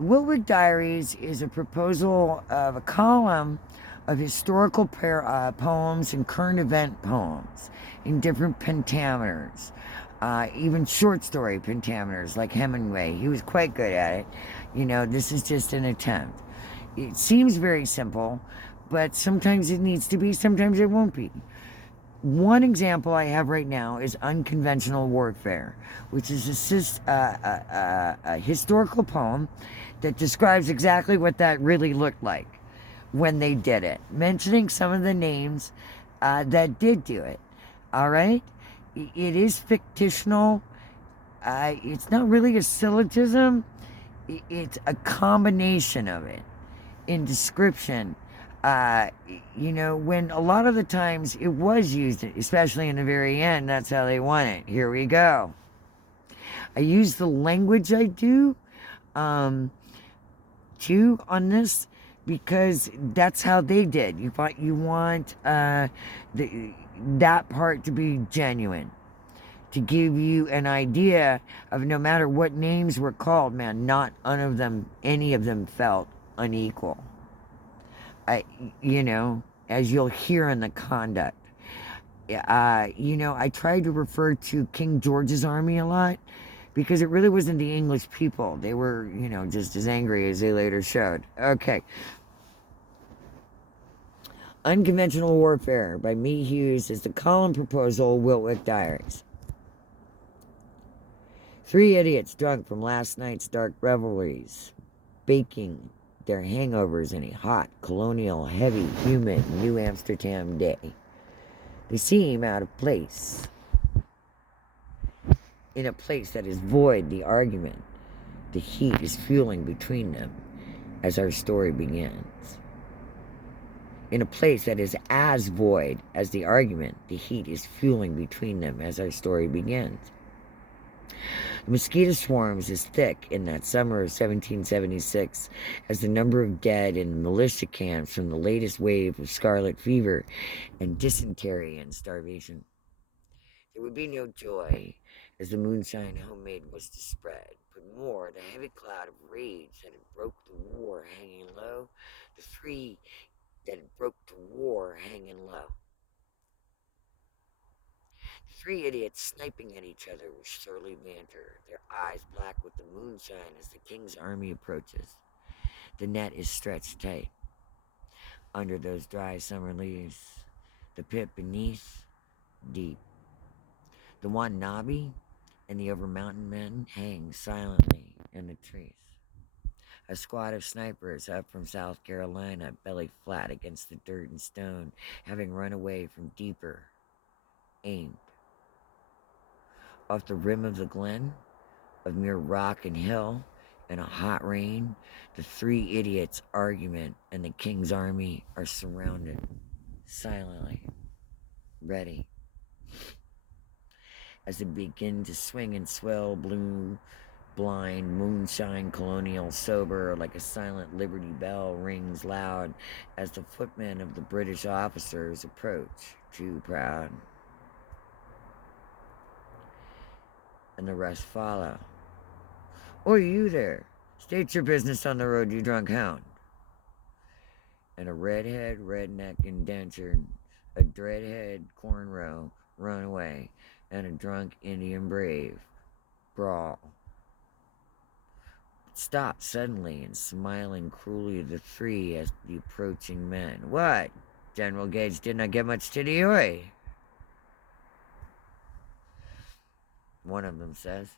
WiltWyck Diaries is a proposal of a column of historical poems and current event poems in different pentameters, even short story pentameters like Hemingway. He was quite good at it. This is just an attempt. It seems very simple, but sometimes it needs to be, sometimes it won't be. One example I have right now is Unconventional Warfare, which is a historical poem that describes exactly what that really looked like when they did it, mentioning some of the names that did do it. All right? It is fictional. It's not really a syllogism, it's a combination of it in description. Uh, when a lot of the times it was used, especially in the very end, that's how they want it. Here we go. I use the language I do um, too on this because that's how they did. You want that part to be genuine, to give you an idea of no matter what names were called, man, not any of them felt unequal. I, as you'll hear in the conduct. I tried to refer to King George's army a lot because it really wasn't the English people. They were, just as angry as they later showed. Okay. Unconventional Warfare by M.E.Hughes is the column proposal WiltWyck Diaries. Three idiots drunk from last night's dark revelries, baking their hangovers in a hot, colonial, heavy, humid New Amsterdam day. They seem out of place. In a place that is void, the argument, the heat is fueling between them as our story begins. In a place that is as void as the argument, the heat is fueling between them as our story begins. The mosquito swarms as thick in that summer of 1776 as the number of dead in militia camps from the latest wave of scarlet fever and dysentery and starvation. There would be no joy as the moonshine homemade was to spread, but more the heavy cloud of rage that had broke the war hanging low, the three that had broke the war hanging low. The three idiots sniping at each other with surly banter, their eyes black with the moonshine as the king's army approaches. The net is stretched tight under those dry summer leaves, the pit beneath deep. The Wannabe and the Over Mountain men hang silently in the trees. A squad of snipers up from South Carolina, belly flat against the dirt and stone, having run away from deeper, aimed. Off the rim of the glen, of mere rock and hill, in a hot rain, the three idiots' argument and the king's army are surrounded, silently, ready. As they begin to swing and swell, blue blind, moonshine, colonial, sober, like a silent Liberty bell rings loud as the footmen of the British officers approach, too proud. And the rest follow. Oi, you there! State your business on the road, you drunk hound. And a redhead, redneck, indentured, a dreadhead, cornrow, run away, and a drunk Indian brave, brawl. Stopped suddenly and smiling cruelly at the three as the approaching men. What? General Gage did not get much titty, oi? One of them says.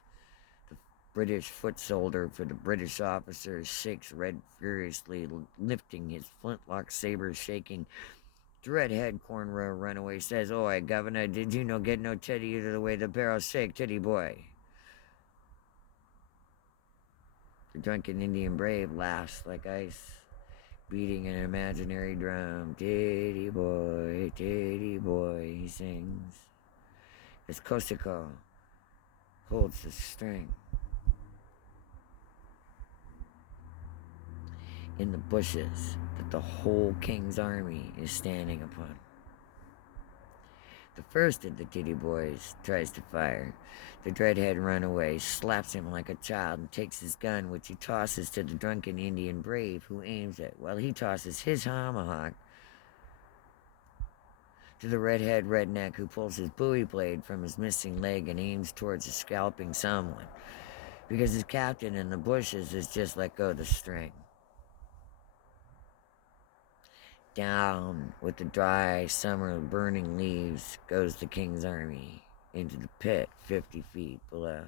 The British foot soldier for the British officers shakes red furiously, lifting his flintlock saber, shaking. Dreadhead cornrow runaway says, Oi, governor, did you no get no titty either the way the barrel shake, titty boy? The drunken Indian brave laughs like ice, beating an imaginary drum. Titty boy, he sings. As Kosako holds the string. In the bushes that the whole king's army is standing upon. The first of the Titty Boys tries to fire. The dreadhead runaway slaps him like a child and takes his gun, which he tosses to the drunken Indian brave, who aims it, while he tosses his tomahawk to the redhead redneck, who pulls his bowie blade from his missing leg and aims towards scalping someone, because his captain in the bushes has just let go the string. Down with the dry summer burning leaves goes the king's army into the pit 50 feet below.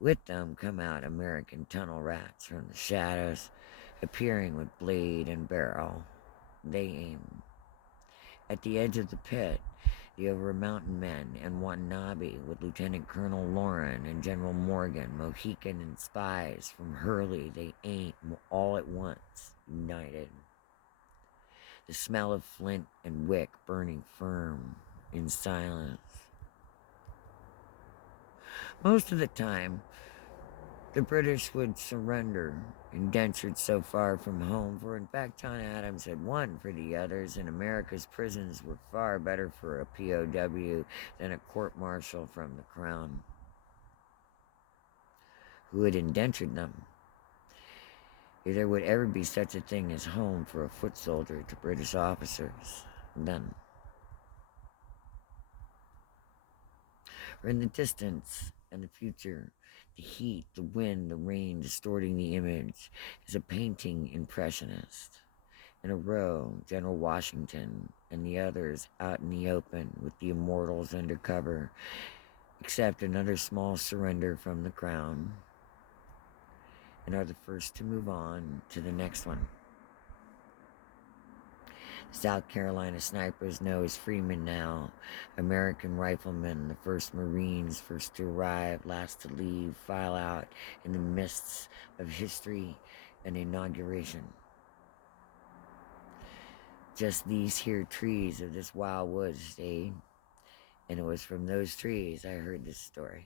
With them come out American tunnel rats from the shadows, appearing with blade and barrel. They aim. At the edge of the pit, the Over Mountain men and Watanabe with Lieutenant Colonel Lauren and General Morgan, Mohican and spies from Hurley, they aim all at once, united. The smell of flint and wick burning firm in silence. Most of the time, the British would surrender, indentured so far from home, for in fact John Adams had won for the others, and America's prisons were far better for a POW than a court-martial from the Crown, who had indentured them. If there would ever be such a thing as home for a foot soldier to British officers, then. Or in the distance and the future, the heat, the wind, the rain distorting the image, is a painting impressionist. In a row, General Washington and the others out in the open with the immortals under cover, accept another small surrender from the Crown, and are the first to move on to the next one. South Carolina snipers know as Freeman now. American riflemen, the first Marines, first to arrive, last to leave, file out in the mists of history and inauguration. Just these here trees of this wild woods stayed, and it was from those trees I heard this story.